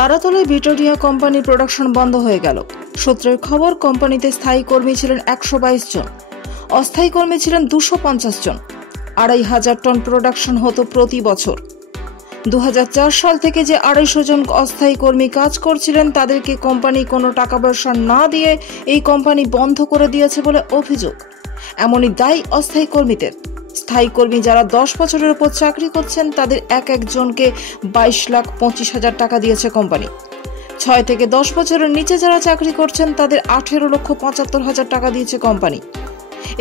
তারাতলায় ব্রিটানিয়া কোম্পানির প্রোডাকশন বন্ধ হয়ে গেল। সূত্রের খবর, কোম্পানিতে স্থায়ী কর্মী ছিলেন 122 জন, অস্থায়ী কর্মী ছিলেন 250 জন। 2500 টন প্রোডাকশন হতো প্রতি বছর। 2004 সাল থেকে যে 250 জন অস্থায়ী কর্মী কাজ করছিলেন তাদেরকে কোম্পানি কোনো টাকা পয়সা না দিয়ে এই কোম্পানি বন্ধ করে দিয়েছে বলে অভিযোগ। এমনই দায় অস্থায়ী কর্মীদের। স্থায়ী কর্মী যারা 10 বছরের উপর চাকরি করছেন তাদের এক একজনকে 22,25,000 টাকা দিয়েছে কোম্পানি। 6 থেকে 10 বছরের নিচে যারা চাকরি করছেন তাদের 18,75,000 টাকা দিয়েছে কোম্পানি।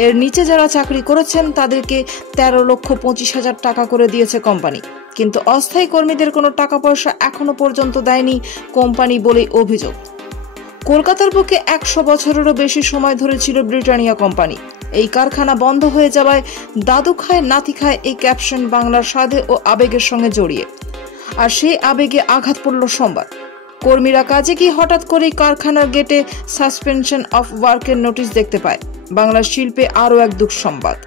এর নিচে যারা চাকরি করেছেন তাদেরকে 13,25,000 টাকা করে দিয়েছে কোম্পানি। কিন্তু অস্থায়ী কর্মীদের কোনো টাকা পয়সা এখনো পর্যন্ত দেয়নি কোম্পানি বলে অভিযোগ। কলকাতার বুকে 100 বছরেরও বেশি সময় ধরে ছিল ব্রিটানিয়া কোম্পানি। এই কারখানা বন্ধ হয়ে যাওয়ায় দাদু খায় নাতি খায় এই ক্যাপশন বাংলার স্বাদে ও আবেগের সঙ্গে জড়িয়ে। আর সেই আবেগে আঘাত পড়ল সোমবার। কর্মীরা কাজে গিয়ে হঠাৎ করেই কারখানার গেটে সাসপেনশন অফ ওয়ার্কের নোটিশ দেখতে পায়। বাংলার শিল্পে আরও এক দুঃসংবাদ।